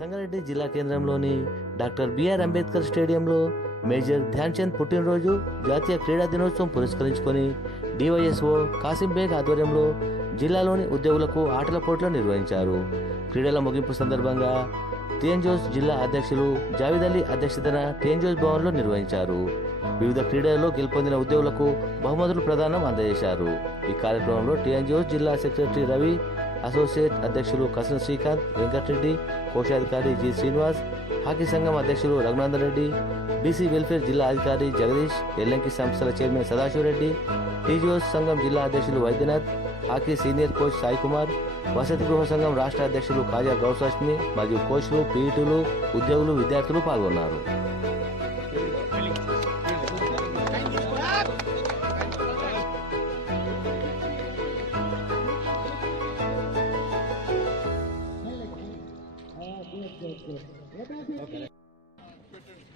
సంగారెడ్డి జిల్లా కేంద్రంలోని doctor BR Ambedkar స్టేడియంలో మేజర్ ధ్యాన్చంద్ పుట్టినరోజు జాతీయ క్రీడా దినోత్సవం పురస్కరించుకొని డివైఎస్ఓ కాసిం బేగ్ ఆధ్వర్యంలో జిల్లాలోని ఉద్యోగులకు ఆటల పోటీలు నిర్వహించారు. క్రీడల ముగింపు సందర్భంగా టిఎన్జోస్ జిల్లా అధ్యక్షులు జావిద్ అలీ అధ్యక్షతన తేంజోస్ భవన్లో నిర్వహించారు. వివిధ క్రీడలలో గెలుపొందిన ఉద్యోగులకు బహుమతులు ప్రదానం అందజేశారు. ఈ కార్యక్రమంలో టిఎన్జిఓస్ జిల్లా సెక్రటరీ రవి అసోసియేట్ అధ్యక్షులు కసన శ్రీకాంత్ వెంకటరెడ్డి కోశాధికారి జి శ్రీనివాస్ హాకీ సంఘం అధ్యక్షులు రఘునందన్ రెడ్డి బీసీ వెల్ఫేర్ జిల్లా అధికారి జగదీష్ ఎల్లంకి సంస్థల చైర్మన్ సదాశివరెడ్డి టీజీఓస్ సంఘం జిల్లా అధ్యక్షులు Vaidyanath hockey senior coach Sai Kumar వసతి గృహ సంఘం రాష్ట్ర అధ్యక్షులు కాజా గౌసాష్మి మరియు కోచ్లు పీఈటీలు ఉద్యోగులు విద్యార్థులు పాల్గొన్నారు.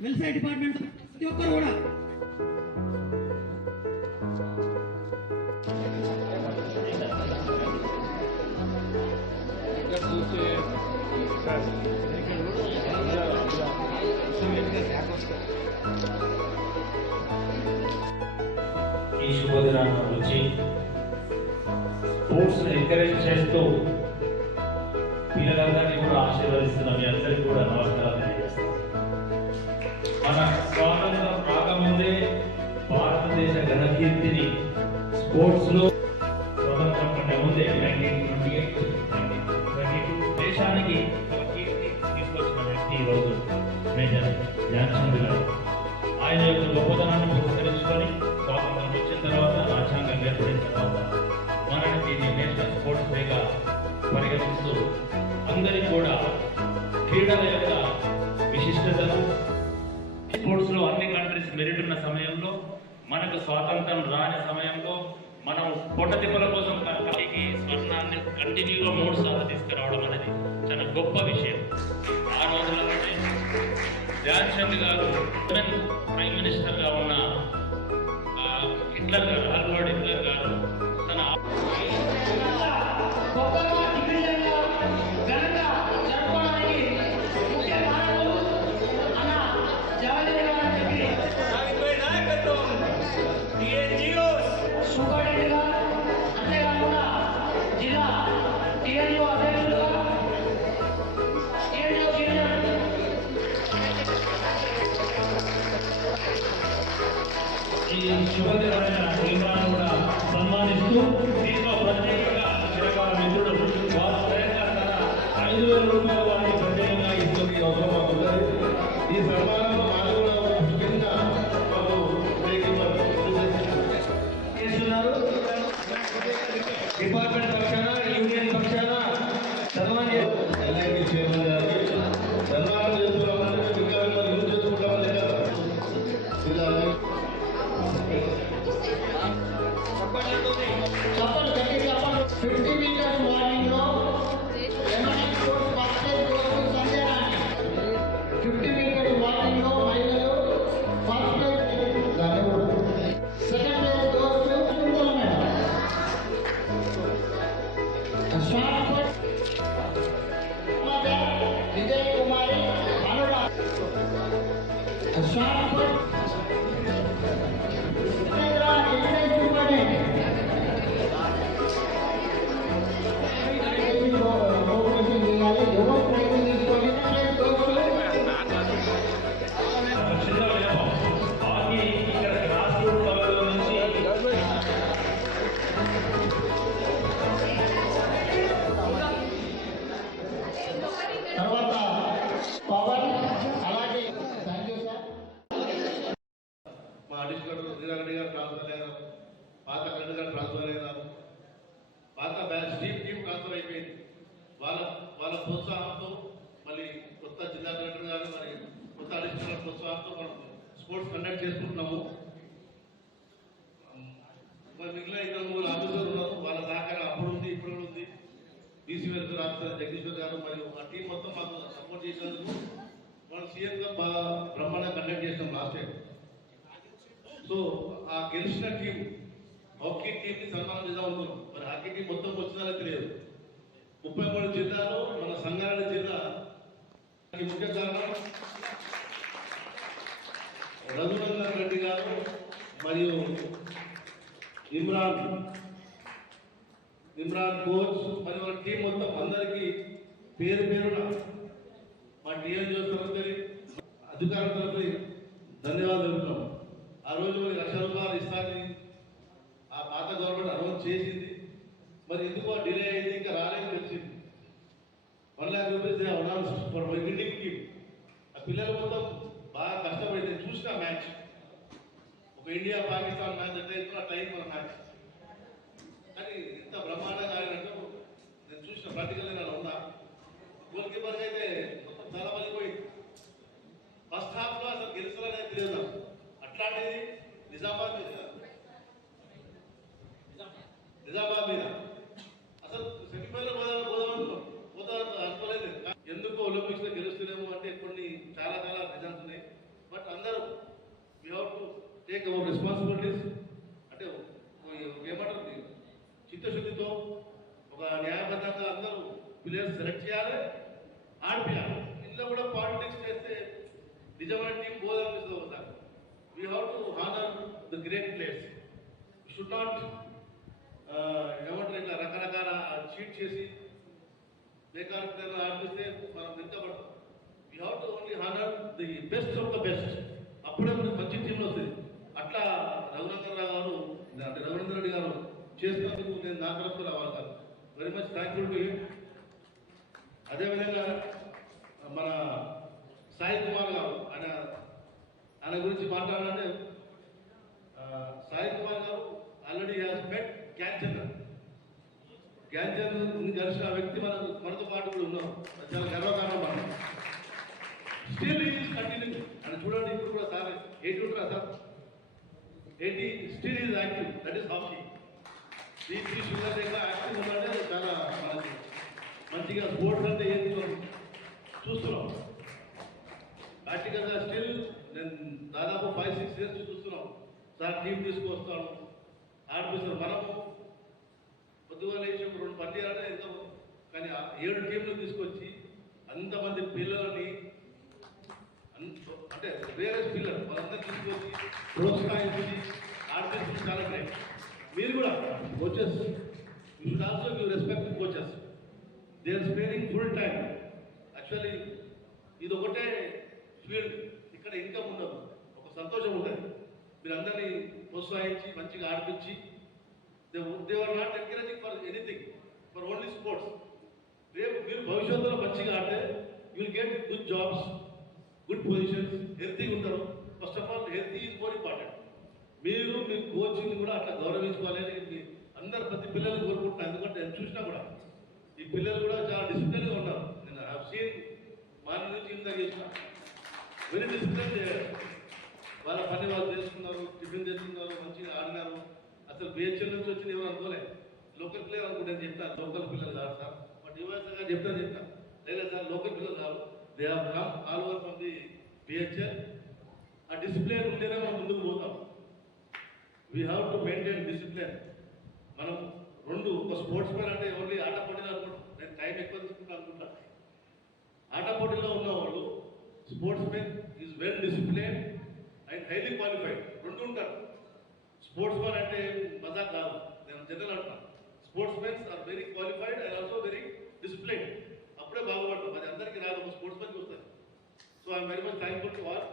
వెల్ఫేర్ డిపార్ట్మెంట్ ప్రతి ఒక్కరు కూడా ఈ దేశానికి ఒక కీర్తి తీసుకొచ్చిన వ్యక్తి ఈరోజు మేజర్ ధ్యాన్ గారు ఆయన యొక్క గొప్పతనాన్ని పురస్కరించుకొని స్వాతంత్రం వచ్చిన తర్వాత రాజ్యాంగం ఏర్పడిన తర్వాత మనని దీన్ని నేషనల్ స్పోర్ట్స్ డేగా పరిగణిస్తూ అందరికీ కూడా క్రీడల యొక్క విశిష్టతను స్పోర్ట్స్లో అన్ని కంట్రీస్ మెరిట్ ఉన్న సమయంలో మనకు స్వాతంత్రం రాని సమయంలో మనం పొట్టతిప్పల కోసం కంటికి స్వర్ణాన్ని కంటిన్యూగా మూడు సార్లు తీసుకురావడం అనేది గొప్ప విషయం. ఆ రోజులలోనే ధ్యాన్ చంద్ గారు ప్రైమ్ మినిస్టర్గా ఉన్న హిట్లర్ గారు ఆ టీం మొత్తం మాకు సపోర్ట్ చేసినందుకు మనం సీఎంగా బాగా బ్రహ్మాండంగా కండక్ట్ చేసాం లాస్ట్ టైం సో ఆ గెలిచిన టీం హాకీ టీం ని సన్మానం చేద్దాం అనుకున్నాం. మరి హాకీ టీం మొత్తం వచ్చిందో తెలియదు. ముప్పై మూడు జిల్లాలో మన సంగారెడ్డి జిల్లా. ముఖ్య కారణం రఘునందన్ రెడ్డి గారు మరియు ఇమ్రాన్. ఇమ్రాన్ కోచ్ మరియు వాళ్ళ టీం మొత్తం అందరికీ పేరు పేరున మా టీఎం చూస్తున్నది అధికారుల తరఫున ధన్యవాదాలు తెలుపుతున్నాం ఆ రోజు మరి లక్ష రూపాయలు ఇస్తానని ఆ పాత గవర్నమెంట్ అనౌన్స్ చేసింది. మరి ఎందుకో డిలే అయింది? ఇంకా రాలేదు తెలిసింది. One lakh rupees announce for building బిల్డింగ్కి ఆ పిల్లలు మొత్తం బాగా కష్టపడి నేను చూసిన మ్యాచ్. ఒక ఇండియా పాకిస్తాన్ మ్యాచ్ అంటే ఎంతో టైం మన మ్యాచ్. కానీ ఇంత బ్రహ్మాండంగా ఆడినట్టు నేను చూసిన ప్రాక్టికల్ నేను ఉన్నా. గోల్ కీపర్ అయితే మొత్తం చాలా పలిపోయింది ఫస్ట్ హాఫ్లో అసలు గెలుస్తారనే తెలియదు నాకు. అట్లాంటిది నిజామాబాద్ మీద. నిజామాబాద్ మీద అసలు సెమీఫైనల్ పోదాం పోదాం అనుకున్నాం పోదాం అనుకోలేదు ఎందుకు ఒలింపిక్స్లో గెలుస్తున్నాము అంటే కొన్ని చాలా చాలా రిజల్ట్స్ ఉన్నాయి బట్ అందరూ we have to take our responsibilities అంటే ఒక- ఏమంటారు ఇది? చిత్తశుద్ధితో ఒక న్యాయబద్ధంగా అందరూ ప్లేయర్స్ సెలెక్ట్ చేయాలి ఆడిపియాలి ఇందులో కూడా పాలిటిక్స్ చేస్తే నిజమైన టీం పోదనిపిస్తుంది ఒకసారి we have to honour the great players should not ఏమంటారు ఇట్లా రకరకాల చీట్ చేసి బేకార్ ప్లేయర్లు ఆడిపిస్తే మనం నింతపడతాం you have to only honour the best of the best అప్పుడే మనకి మంచి టీంలో వస్తుంది అట్లా రఘునందన్ రావు గారు అంటే రఘునందన్ రెడ్డి గారు చేసినందుకు నేను నా తరఫు రావాలి sir. Very much thankful to అదేవిధంగా మన సాయి కుమార్ గారు ఆయన ఆయన గురించి మాట్లాడాలంటే Sai Kumar garu already has met cancer cancer కలిసిన వ్యక్తి మన మనతో పాటు కూడా ఉన్నాం. చాలా గర్వకారణం మనం స్టిల్ ఈజ్ కంటిన్యూ అని చూడండి ఇప్పుడు కూడా సార్ ఎయిటీ ఉంటారా sir? Eighty still is active that is hockey BP sugar లేక యాక్టివ్ ఉన్నాడే చాలా మనకి మంచిగా స్పోర్ట్స్ అంటే ఏం చూస్తున్నాం. ప్రాక్టికల్గా స్టిల్ నేను దాదాపు ఫైవ్ సిక్స్ ఇయర్స్ చూస్తున్నాం. సార్ టీం తీసుకొస్తాను. ఆడిపిస్తారు మనము. పొద్దుగా లేచి రెండు పని ఎంతో కానీ ఏడు టీంలు తీసుకొచ్చి అంతమంది పిల్లలని అంటే వేరే పిల్లలు వాళ్ళందరూ తీసుకొచ్చి ప్రోత్సహించి ఆడిపిస్తుంది చాలా గ్రేట్ మీరు కూడా coaches you should also give respect coaches they are sparing full time actually ఇది ఒకటే ఫీల్డ్ ఇక్కడ ఇన్కమ్ ఉండదు. ఒక సంతోషం ఉంటుంది. మీరు అందరినీ ప్రోత్సహించి మంచిగా ఆడిపించి they they are not encouraging for anything for only sports రేపు మీరు భవిష్యత్తులో మంచిగా ఆడితే will get good jobs good positions healthy ఉంటారు. First of all healthy is more important మీరు మీ కోచింగ్ కూడా అట్లా గౌరవించుకోవాలని మీ అందరు ప్రతి పిల్లలు కోరుకుంటున్నాను ఎందుకంటే నేను చూసినా కూడా ఈ పిల్లలు కూడా చాలా డిసిప్లిన్గా ఉన్నారు. నేను హావ్ సీన్ మార్నింగ్ నుంచి ఇంత చేసిన. వెరీ డిసిప్లిన్ చేయాలి. వాళ్ళ పని వాళ్ళు చేసుకున్నారు టిఫిన్ చేసుకున్నారు మంచిగా ఆడినారు. అసలు బిహెచ్ఎల్ నుంచి వచ్చింది ఎవరు అనుకోలే. లోకల్ ప్లేయర్ అనుకుంటే నేను చెప్తాను లోకల్ పిల్లలు కాదు సార్. బట్ యువర్ చెప్తాను చెప్తాను లేదా సార్ లోకల్ పిల్లలు కాదు. They have come all over from the BHEL ఆ డిసిప్లిన్ ఉంటేనే మనం ముందుకు పోతాం. We have to maintain discipline మనం రెండు ఒక స్పోర్ట్స్ మ్యాన్ అంటే ఓన్లీ ఆట పోటీలు అనుకుంటాం. నేను టైం ఎక్కువ తీసుకుంటా అనుకుంటా. ఆట పోటీలో ఉన్న వాళ్ళు sports men is well discipline and highly qualified రెండు ఉంటారు. స్పోర్ట్స్ మ్యాన్ అంటే మజా కాదు. నేను జనరల్ అంటాను sports mens are very qualified and also very discipline అప్పుడే బాగుపడతాం. అది అందరికీ రాదు. ఒక స్పోర్ట్స్ మ్యాన్కి వస్తుంది so I'm very much thankful to all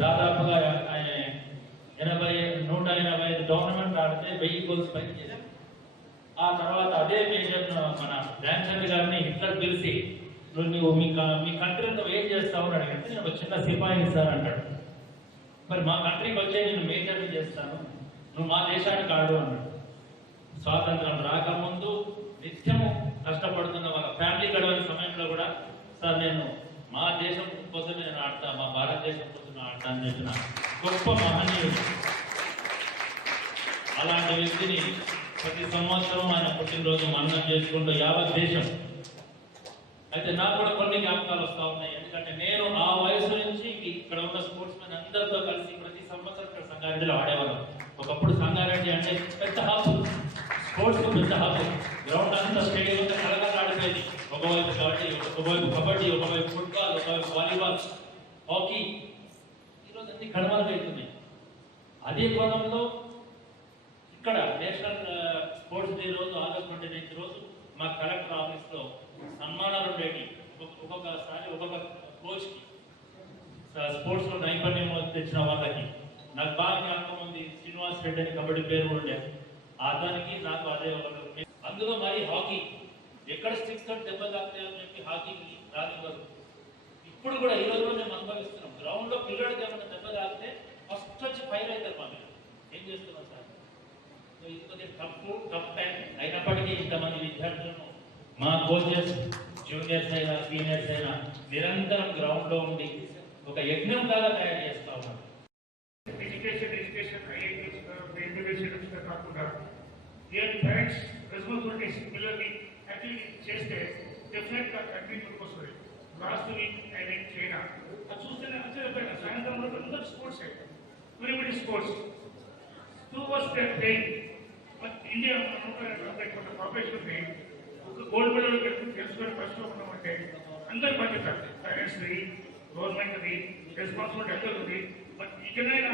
దాదాపుగా ఆయన ఎనభై నూట ఎనభై ఐదు టోర్నమెంట్ ఆడితే వెయ్యి గోల్స్ పైకి చేశారు ఆ తర్వాత అదే మేజర్ మన ధ్యాన్చంద్ గారిని హిట్లర్ పిలిచి నువ్వు మీ మీ కంట్రీ నువ్వు ఏం చేస్తావు అని అడిగితే నేను ఒక చిన్న సిపాయిని ఇస్తాను అంటాడు. మరి మా కంట్రీకి వచ్చే నేను మేజర్ని చేస్తాను? నువ్వు మా దేశానికి ఆడు అన్నాడు. స్వాతంత్రం రాకముందు నిత్యము కష్టపడుతున్న వాళ్ళ ఫ్యామిలీ గడవని సమయంలో కూడా సార్ నేను మా దేశం కోసమే నేను ఆడతా మా భారతదేశం కోసం ఆడతా అని చెప్పిన గొప్ప మహనీయుడు. అలాంటి వ్యక్తిని ప్రతి సంవత్సరం ఆయన పుట్టినరోజు మన్నం చేసుకుంటూ యావత్ దేశం. అయితే నాకు కూడా కొన్ని జ్ఞాపకాలు వస్తూ ఉన్నాయి. నేను ఆ వయసు నుంచి ఇక్కడ ఉన్న స్పోర్ట్స్ మెన్ అందరితో కలిసి ప్రతి సంవత్సరం ఇక్కడ సంగారెడ్డిలో ఆడేవాళ్ళం. ఒకప్పుడు సంగారెడ్డి అంటే పెద్ద హబ్ స్పోర్ట్స్ పెద్ద హబ్ గ్రౌండ్ అంతా స్టేడియం అంతా కలగా ఆడిపోయింది. ఒకవైపు కబడ్డీ ఒకవైపు కబడ్డీ ఒకవైపు ఫుట్బాల్ ఒకవైపు వాలీబాల్ హాకీ. ఈరోజు అన్ని కనుమరుగవుతున్నాయి అదే కోణంలో ఇక్కడ నేషనల్ స్పోర్ట్స్ డే రోజు ఆగస్ట్ ట్వంటీ నైన్త్ రోజు మా కలెక్టర్ ఆఫీస్లో సన్మానాలు ఉండేవి ఒక్కొక్కసారి ఒక్కొక్క కోచ్కి. స- స్పోర్ట్స్లో నైపుణ్యం తెచ్చిన వాళ్ళకి. నాకు బాగా జ్ఞాపకం ఉంది శ్రీనివాస్ రెడ్డి అని కబడ్డీ పేరు ఉండే. అతనికి నాకు అదే ఒక అందులో మరి హాకీ. ఎక్కడ స్టిక్స్ తోటి దెబ్బ తాకుతాయని చెప్పి హాకీకి రానివ్వరు. ఇప్పుడు కూడా ఈ రోజు మేము అనుభవిస్తున్నాం. గ్రౌండ్లో పిల్లడికి ఏమైనా దెబ్బ తాకితే ఫస్ట్ వచ్చి ఫైర్ అవుతారు మా మీద. ఏం చేస్తున్నాం సార్? ఇది కొద్దిగా టఫ్ టఫ్ టైం అయినప్పటికీ ఇంతమంది విద్యార్థులను మా కోచెస్ జూనియర్స్ అయినా సీనియర్స్ అయినా నిరంతరం గ్రౌండ్లో ఉండి ఒక యజ్ఞం లాగా తయారు చేస్తా ఉన్నారు. ఎడ్యుకేషన్ ఎడ్యుకేషన్ ఐఐటీస్ ఎంబీబీఎస్ కాకుండా ఏం పేరెంట్స్ రెస్పాన్సిబిలిటీస్ పిల్లల్ని యాక్టివిటీ చేస్తే డెఫినెట్గా కంట్రీ ముందుకు వస్తుంది last week I went China అది చూస్తే నాకు ఆశ్చర్యపోయినా. సాయంత్రం వరకు అందరూ sports everybody sports too was they playing but India నూట డెబ్బై కోట్ల పాపులేషన్ ఉంది. ఒక గోల్డ్ మెడల్ తెలుసుకొని ఫస్ట్లో ఉన్నామంటే అందరి బాధ్యత పేరెంట్స్ది గవర్నమెంట్ది రెస్పాన్సిబిలిటీ అందరిది బట్ ఇకనైనా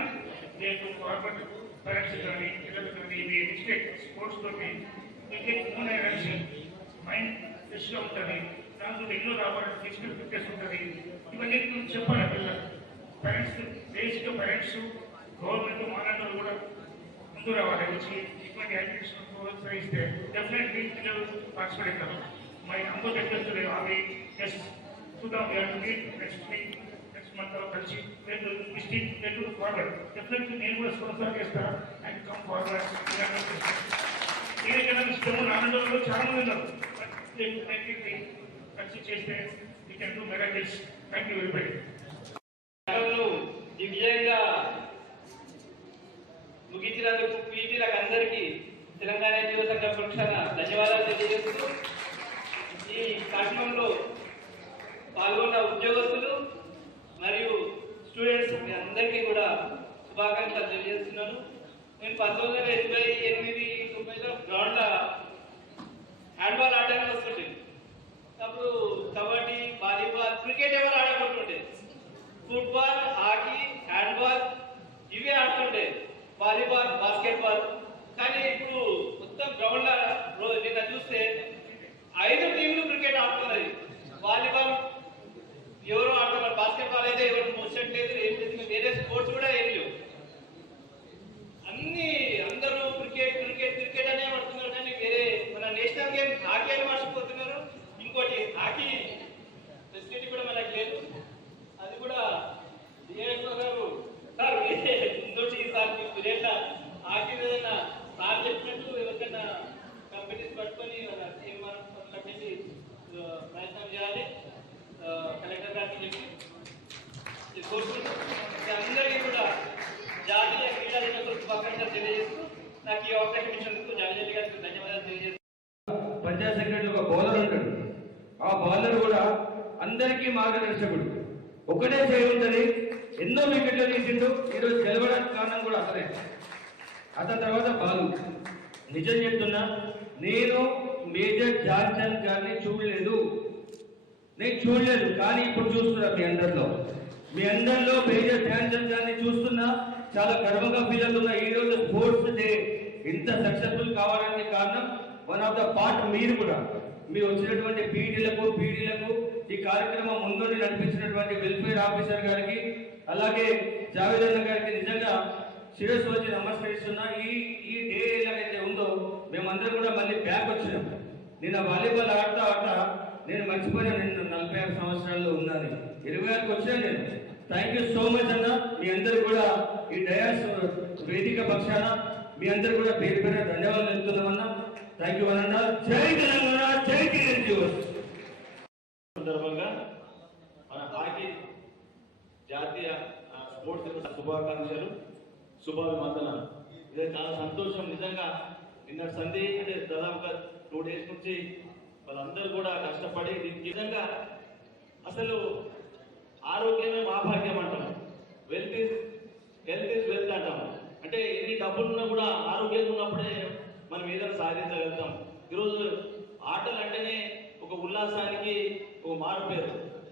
నేను గవర్నమెంట్ పేరెంట్స్ కానీ పిల్లలు కానీ మీ మిస్టేక్ స్పోర్ట్స్ తోటి మీకు ఓన్ ఎనర్జీ మైండ్ ఫ్రెష్గా ఉంటుంది. దాంతో ఎన్నో రావాలని ఫిజికల్ ఫిట్నెస్ ఉంటుంది ఇవన్నీ నేను చెప్పాలి పిల్లలు. పేరెంట్స్ బేసిక్గా పేరెంట్స్ గవర్నమెంట్ మానవులు కూడా ముందు రావాలి. వచ్చి ఇటువంటి యాక్టివిటీస్ ప్రోత్సహిస్తే డెఫినెట్లీ పిల్లలు పార్టిసిపేట్ మై అందరూ ఎక్కడ అవి నెక్స్ట్ చూద్దాం నెక్స్ట్ వీక్ నెక్స్ట్ మంత్ కలిసి రేపు డిస్టిక్ ఫార్వర్డ్ డెఫినెట్లీ నేను కూడా స్పాన్సర్ చేస్తాను అండ్ కమ్ ఫార్వర్డ్ ఏ ఇష్టము ఆనందంలో చాలా మంది ఉన్నారు కలిసి చేస్తే can do miracles thank you very దివ్యంగా ముగించినందుకు పీటీలకు అందరికీ తెలంగాణ యువ సంఘ పక్షాన ధన్యవాదాలు తెలియజేస్తూ ఈ కార్యక్రమంలో పాల్గొన్న ఉద్యోగస్తులు మరియు స్టూడెంట్స్ మీ అందరికీ కూడా శుభాకాంక్షలు తెలియజేస్తున్నాను. నేను పంతొమ్మిది వందల ఎనభై ఎనిమిది తొంభైలో గ్రౌండ్లో హ్యాండ్బాల్ ఆడడానికి వస్తుంటే అప్పుడు కబడ్డీ వాలీబాల్ క్రికెట్ ఎవరు ఆడకుంటుండే? ఫుట్బాల్ హాకీ హ్యాండ్బాల్ ఇవే ఆడుతుండే. Volleyball basketball. కానీ ఇప్పుడు మొత్తం గ్రౌండ్ రోజు నిన్న చూస్తే ఐదు టీంలు క్రికెట్ ఆడుతున్నది వాలీబాల్ ఎవరు ఆడుతున్నారు బాస్కెట్బాల్ అయితే ఎవరు ముచ్చట్లేదు ఏం లేదు. వేరే స్పోర్ట్స్ కూడా ఏం లేవు అన్ని అందరూ క్రికెట్ క్రికెట్ క్రికెట్ అనే పడుతున్నారు కానీ వేరే మన నేషనల్ గేమ్ హాకీ అని మర్చిపోతున్నారు ఇంకోటి హాకీ ఫెసిలిటీ కూడా మనకి లేదు అది కూడా డిఎస్ఓ గారు సార్ ముందొచ్చి ఈసారి మీ పీరియడ్ల హాకీ ఏదైనా సార్ చెప్పినట్టు ఎవరికైనా కంపెనీస్ పట్టుకొని మన టీం మనం కట్టేసి ఆ, ప్రయత్నం చేయాలి ఆ, కలెక్టర్ గారికి చెప్పి ఇది కోరుకుంటూ మీ అందరికీ కూడా జాతీయ క్రీడా దినోత్సవ శుభాకాంక్షలు తెలియజేస్తూ నాకు ఈ అవకాశం ఇచ్చినందుకు జాతీయ గారికి ధన్యవాదాలు తెలియజేస్తూ పంచాయత్ సెక్రటరీ ఒక బౌలర్ ఉంటాడు. ఆ బౌలర్ కూడా అందరికీ మార్గదర్శకుడు. ఒకటే చేయి ఉంటుంది ఎన్నో వికెట్లు తీసిండు. ఈరోజు గెలవడానికి కారణం కూడా అతనే. అతని తర్వాత బాలు. నిజం చెప్తున్నా నేను మేజర్ జాన్సన్ గారిని చూడలేదు. నేను చూడలేదు కానీ ఇప్పుడు చూస్తున్నా మీ అందరిలో. మీ అందరిలో మేజర్ ధ్యాన్చంద్ గారిని చూస్తున్నా చాలా గర్వంగా ఫీల్ అవుతున్నా. ఈ రోజు స్పోర్ట్స్ డే. ఇంత సక్సెస్ఫుల్ కావడానికి కారణం వన్ ఆఫ్ ద పార్ట్ మీరు కూడా. మీరు వచ్చినటువంటి పీటీలకు పీడీలకు ఈ కార్యక్రమం ముందుండి నడిపించినటువంటి వెల్ఫేర్ ఆఫీసర్ గారికి అలాగే జావేద్ అన్న గారికి నిజంగా శిరస్సు వచ్చి నమస్కరిస్తున్నా. ఈ ఈ డే ఎలాగైతే ఉందో మేమందరం కూడా మళ్ళీ బ్యాక్ వచ్చినాం. నిన్న వాలీబాల్ ఆడతా ఆడతా నేను మర్చిపోయినా నేను నలభై ఆరు సంవత్సరాల్లో ఉన్నాను. ఇరవై ఆరుకి వచ్చాను నేను. థ్యాంక్ యూ సో మచ్ అన్న. మీ అందరు కూడా ఈ డయాస్ వేదిక పక్షాన మీ అందరు కూడా పేరు పేరు ధన్యవాదాలు చెప్తున్నామన్నా. థ్యాంక్ యూ అన్న జై తెలంగాణ జై సందర్భంగా మన హాకీ జాతీయ ఆ, స్పోర్ట్స్ శుభాకాంక్షలు శుభాభివందనాలు. ఇదే చాలా సంతోషం నిజంగా. నిన్న సంధి అంటే దాదాపుగా టూ డేస్ నుంచి వాళ్ళందరూ కూడా కష్టపడి దీనికి నిజంగా అసలు ఆరోగ్యమే మహాభాగ్యం అంటాం wealth is health is wealth అంటాం అంటే ఎన్ని డబ్బులున్నా కూడా ఆరోగ్యంగా ఉన్నప్పుడే మనం ఏదైనా సాధించగలుగుతాం. ఈరోజు ఆటలు అంటేనే ఒక ఉల్లాసానికి ఒక మారుపేరు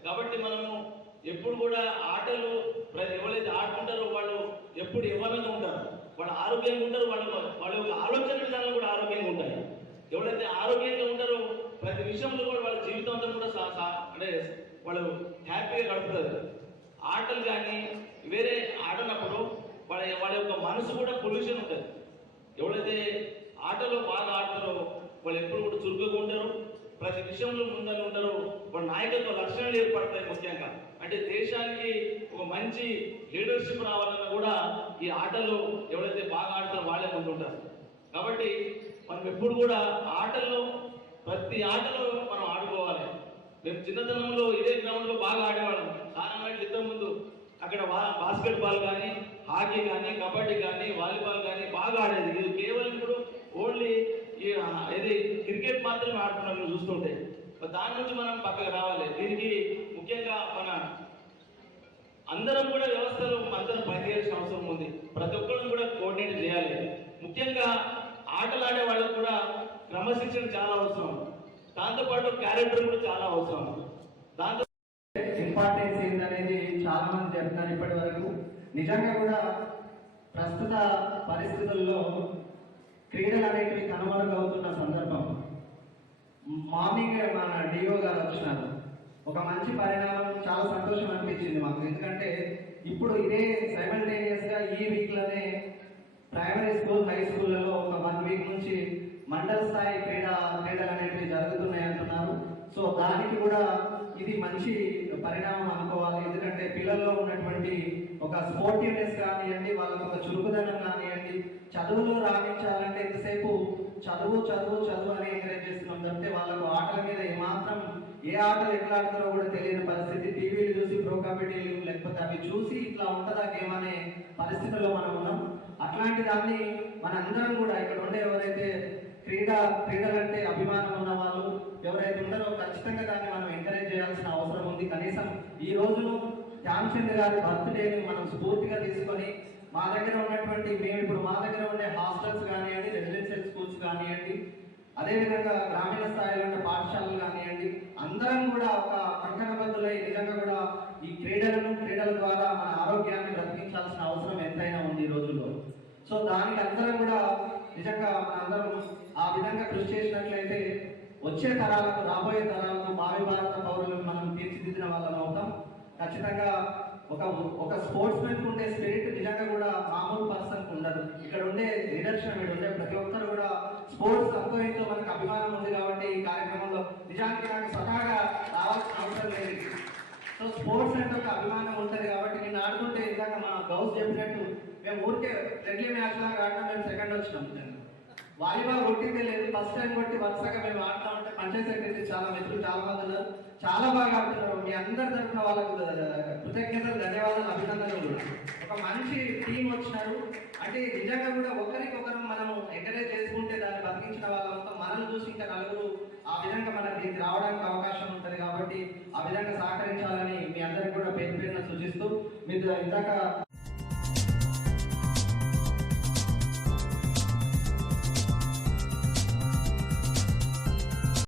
కాబట్టి మనము ఎప్పుడు కూడా ఆటలు ఎవరైతే ఆడుకుంటారో వాళ్ళు ఎప్పుడు యవ్వనంగా ఉంటారు? వాళ్ళు ఆరోగ్యంగా ఉంటారు వాళ్ళ వాళ్ళ యొక్క ఆలోచన విధానాలు కూడా ఆరోగ్యంగా ఉంటాయి. ఎవరైతే ఆరోగ్యంగా ఉంటారో ప్రతి విషయంలో కూడా వాళ్ళ జీవితం అంతా కూడా సా- అంటే వాళ్ళు హ్యాపీగా గడుపుతారు. ఆటలు కానీ వేరే ఆడనప్పుడు వాళ్ళ వాళ్ళ యొక్క మనసు కూడా పొల్యూషన్ ఉంటుంది ఎవరైతే ఆటలో బాగా ఆడతారో వాళ్ళు ఎప్పుడు కూడా చురుకుగా ఉండరు. ప్రతి విషయంలో ముందని ఉండరు. వాళ్ళ నాయకత్వ లక్షణాలు ఏర్పడతాయి ముఖ్యంగా. అంటే దేశానికి ఒక మంచి లీడర్షిప్ రావాలన్నా కూడా ఈ ఆటల్లో ఎవరైతే బాగా ఆడతారో వాళ్ళే ముందుంటారు. కాబట్టి మనం ఎప్పుడు కూడా ఆటల్లో ప్రతి ఆటలో మనం ఆడుకోవాలి. మేము చిన్నతనంలో ఇదే గ్రౌండ్లో బాగా ఆడేవాళ్ళం. చాలా ఇద్దరు ఇంతకు ముందు అక్కడ బాస్కెట్బాల్ బాస్కెట్ బాల్ కానీ హాకీ కానీ కబడ్డీ కానీ వాలీబాల్ కానీ బాగా ఆడేది. ఇది కేవలం ఇప్పుడు ఓన్లీ ఈ ఇది క్రికెట్ మాత్రమే ఆడుతున్నాం మీరు చూస్తుంటే. దాని నుంచి మనం పక్కకు రావాలి. దీనికి ముఖ్యంగా మన అందరం కూడా వ్యవస్థలో అందరం పనిచేయాల్సిన అవసరం ఉంది. ప్రతి ఒక్కరు కూడా కోఆర్డినేట్ చేయాలి. ముఖ్యంగా ఆటలాడే వాళ్ళకు కూడా క్రమశిక్షణ చాలా అవసరం. దాంతోపాటు క్యారెక్టర్ కూడా చాలా అవసరం. దాంతో ఇంపార్టెన్స్ ఏంటనేది చాలా మంది చెప్తారు ఇప్పటి వరకు. నిజంగా కూడా ప్రస్తుత పరిస్థితుల్లో క్రీడలు అనేటివి కనుమరుగవుతున్న సందర్భం. మార్నింగ్ మన డిఓ గారు వచ్చినారు. ఒక మంచి పరిణామం చాలా సంతోషం అనిపించింది మాకు. ఎందుకంటే ఇప్పుడు ఇదే సైమల్టేనియస్గా ఈ వీక్లోనే ప్రైమరీ స్కూల్ హై స్కూళ్ళలో ఒక వన్ వీక్ నుంచి మండల స్థాయి క్రీడా క్రీడలు అనేవి జరుగుతున్నాయి అంటున్నారు. సో దానికి కూడా ఇది మంచి పరిణామం అనుకోవాలి. ఎందుకంటే పిల్లల్లో ఉన్నటువంటి ఒక స్పోర్టివ్నెస్ కానివ్వండి వాళ్ళకు ఒక చురుకుదనం కానివ్వండి చదువులో రాణించాలంటే ఎంతసేపు? చదువు చదువు చదువు అని ఎంకరేజ్ చేస్తున్నాం. తప్పితే వాళ్ళకు ఆటల మీద ఏమాత్రం ఏ ఆటలు ఎట్లా ఆడతారో కూడా తెలియని పరిస్థితి. టీవీలు చూసి ప్రో కబడ్డీలు లేకపోతే అవి చూసి ఇట్లా ఉంటుందా గేమ్ అనే పరిస్థితుల్లో మనం ఉన్నాం. అట్లాంటి దాన్ని మనందరం కూడా ఇక్కడ ఉండే ఎవరైతే క్రీడా క్రీడలంటే అభిమానం ఉన్న వాళ్ళు ఎవరైతే ఉంటారో ఖచ్చితంగా దాన్ని మనం ఎంకరేజ్ చేయాల్సిన అవసరం ఉంది. కనీసం ఈ రోజును ధ్యాన్చంద్ గారి బర్త్డేని మనం స్ఫూర్తిగా తీసుకొని మా దగ్గర ఉన్నటువంటి మేము ఇప్పుడు మా దగ్గర ఉండే హాస్టల్స్ కానివ్వండి రెసిడెన్షియల్ స్కూల్స్ కానివ్వండి అదేవిధంగా గ్రామీణ స్థాయిలో ఉన్న పాఠశాలలు కానివ్వండి అందరం కూడా ఒక కంకణబద్దులై నిజంగా కూడా ఈ క్రీడలను క్రీడల ద్వారా మన ఆరోగ్యాన్ని బ్రతికించాల్సిన అవసరం ఎంతైనా ఉంది ఈ రోజుల్లో. సో దానికి అందరం కూడా నిజంగా మనందరం ఆ విధంగా కృషి చేసినట్లయితే వచ్చే తరాలకు రాబోయే తరాలకు భావి భారత పౌరులను మనం తీర్చిదిద్దిన వాళ్ళం అవుతాం. ఖచ్చితంగా ఒక ఒక స్పోర్ట్స్ మెన్ ఉండే స్పిరిట్ నిజంగా కూడా మామూలు పర్సన్ ఉండదు. ఇక్కడ ఉండే లీడర్షిప్ ఇక్కడ ఉండే ప్రతి ఒక్కరు కూడా స్పోర్ట్స్ అంతో ఎంతో మనకు అభిమానం ఉంది కాబట్టి ఈ కార్యక్రమంలో నిజానికి నాకు స్వతహాగా రావాల్సిన అవసరం లేదు. సో స్పోర్ట్స్ అంటే ఒక అభిమానం ఉంటుంది కాబట్టి నేను ఆడుతుంటే ఇందాక మా గౌస్ చెప్పినట్టు మేము ఊరికే ఫ్రెండ్లీ మ్యాచ్ లాగా ఆడినా మేము సెకండ్ వచ్చినాం. వాలీబాల్ కొట్టిందే లేదు. ఫస్ట్ టైం కొట్టి వరుసగా మేము ఆడుతా ఉంటే పంచాయతీ సెక్రటరీ చాలా మిత్రులు చాలా మంది ఉన్నారు. చాలా బాగా ఆడుతున్నారు. మీ అందరి తరఫున వాళ్ళకు కృతజ్ఞతలు ధన్యవాదాలు అభినందనలు కూడా. ఒక మంచి టీం వచ్చినారు. అంటే నిజంగా కూడా ఒకరికొకరు మనం ఎంకరేజ్ చేసుకుంటే దాన్ని బతికించిన వాళ్ళంతా మనల్ని చూసి ఇంకా నలుగురు ఆ విధంగా మనకి దీనికి రావడానికి అవకాశం ఉంటుంది కాబట్టి ఆ విధంగా సహకరించాలని మీ అందరికి కూడా పేరు పేరున సూచిస్తూ మీరు ఇందాక